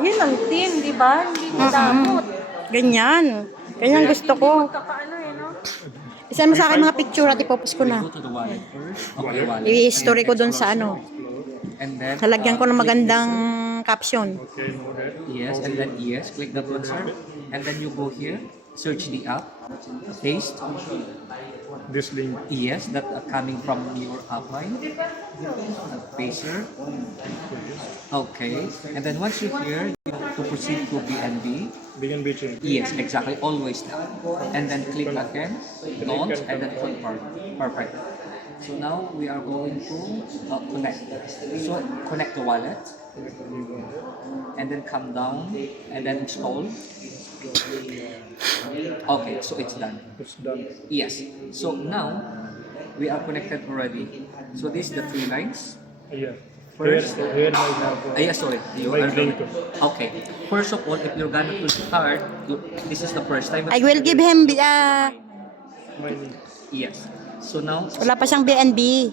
Yun ang team, di ba? Hindi mo damot. Ganyan. Ganyan gusto ko. Kakaano eh, no? Isend mo sa akin mga picture at ipopost ko na. Go to the wallet first. Okay, wallet. I-story ko dun sa ano. And then, Lalagyan ko ng magandang caption. yes, and then yes, click that one, sir. And then you go here, search the app, paste. This link. Yes, that coming from your upline. Paste, sir. Okay, and then once you're here, you have to proceed to BNB. Begin change. Yes, exactly, always that. And then click again, launch, and then confirm. Perfect. So now we are going to connect. So connect the wallet, and then come down, and then install. Okay, so it's done. It's done. Yes. So now we are connected already. So this is the 3 lines. Yeah. First, Here I have. yeah, sorry. You By are link. okay. First of all, if you're gonna to start, this is the first time. I will give him, My link. Yes. So now, wala pa siyang BNB.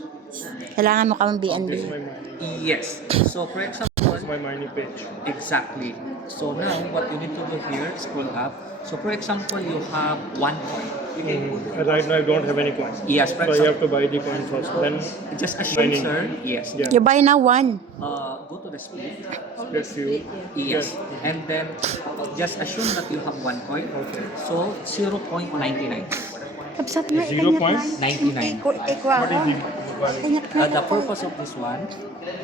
Kailangan mo kami BNB. This is my mining. yes. So for example, This is my mining page. exactly. So now what you need to do here, scroll up. So for example, you have 1 coin. Right now I don't have any coins. Yes, for So I have example, to buy the coin first. Then just assume, mining. sir. Yes. Yeah. You buy now one. Go to the split. Let's see. Yes. And then just assume that you have 1 coin. Okay. So 0.99. Kapsat mo, 99. What is the The purpose of this one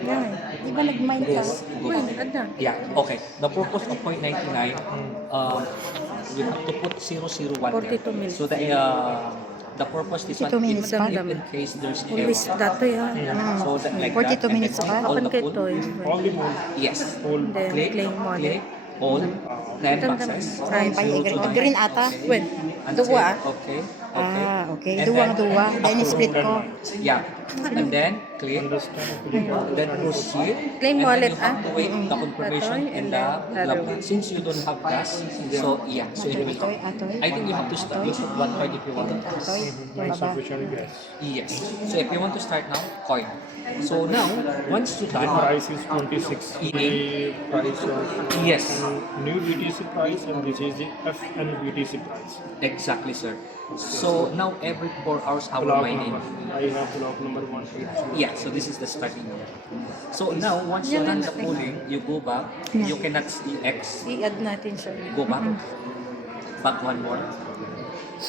Yan. Di ba nag-mine ka? is yeah, okay. The purpose of 0.99, we have to put 001 there. 42 minutes. So the purpose this one, 42 minutes even pa. if in case there's Always error. dato yan. So that like 42 that, and minutes then pa. all Open the kay full. to eh. all the moon? Yes. Whole. Then claim wallet. All, then Ito boxes. Ay, green ata. Well, Until- duwa. Okay. Ah, okay. And then Duwang-duwa. Then split ko. Yeah. And then click. Understand. Then proceed. Claim and wallet, then you have to wait the confirmation Atoy, in and the then other lab. one. Since you don't have gas, so yeah, so it will Atoy, atoy. I think you have to start with 1 card if you want. Atoy. Baba. Sufficient gas. Yes. So if you want to start now, coin. So now, once you The done, price is 26. The price of yes, new BTC price and this is the FN BTC price. exactly, sir. So now every 4 hours our Block mining. number. I have block number 182. Yeah, so this is the starting number. So now, once you run the polling, you go back. You cannot see X. I-add natin siya. Go back. Back one more.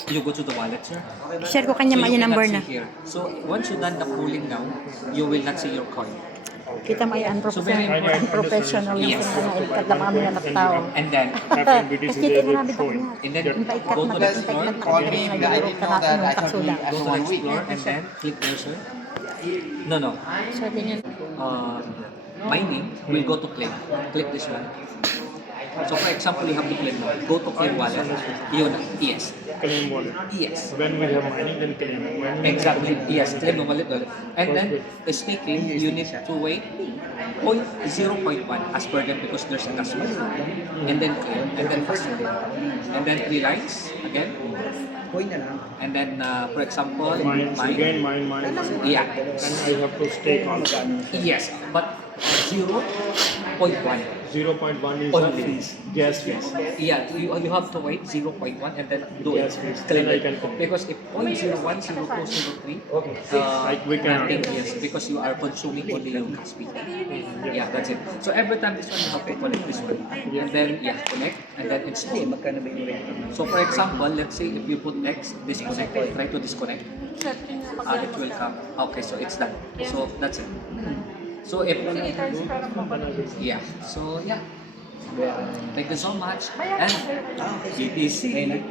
You go to the wallet, sir. Share ko kanya So yung you cannot number see na. here. So once you done the polling now, you will not see your coin. Kita mo yan, professional yung Yes. ikat lang kami na tao. And then, FN BTC Kasi they kita will namin show kami it. na. and then Impaikat go to the explore. Call me because I didn't know that I should be Go to the explore and then click there, sir. No. Sabi niya, Mining will go to claim. Click this one. So for example, you have to claim now. Go to claim wallet. Yun. Yes. Claim wallet. Yes. When we have mining, then claim. When we Exactly. Yes. Claim the wallet. And then staking, you need to wait 0.1 as per them because there's a gas fee. And then claim. And then first. And then 3 lines again. And then for example, mine, again mine. mine. Yeah. Then I have to stake on that. Yes. But 0.1. 0.1 is Only. the fees. Gas fees. Yeah, you have to wait 0.1 and then do it. Yes, please. Claim Then I it. can complete. Because if 0.01, 02, 03, Like we can- nothing, yes, because you are consuming only your gas fee. Yeah, that's it. So every time this one, you have to connect this one. And then, yeah, connect, and then install. So for example, let's say if you put X, disconnect, try to disconnect, it will come. Okay, so it's done. So that's it. So if, yeah, so yeah. Thank you so much. And GTC.